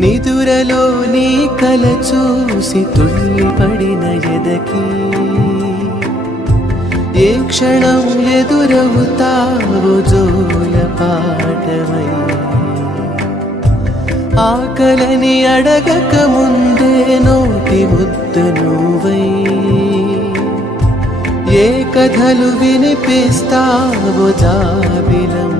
నిదురలో నీ కల చూసి తుళ్ళిపడిన ఎదకి ఏ క్షణం ఎదురవుతావో జోల పాటవై ఆకలని అడగక ముందే నోటి ముద్దు నువ్వై ఏ కథలు వినిపిస్తావో జాబిలం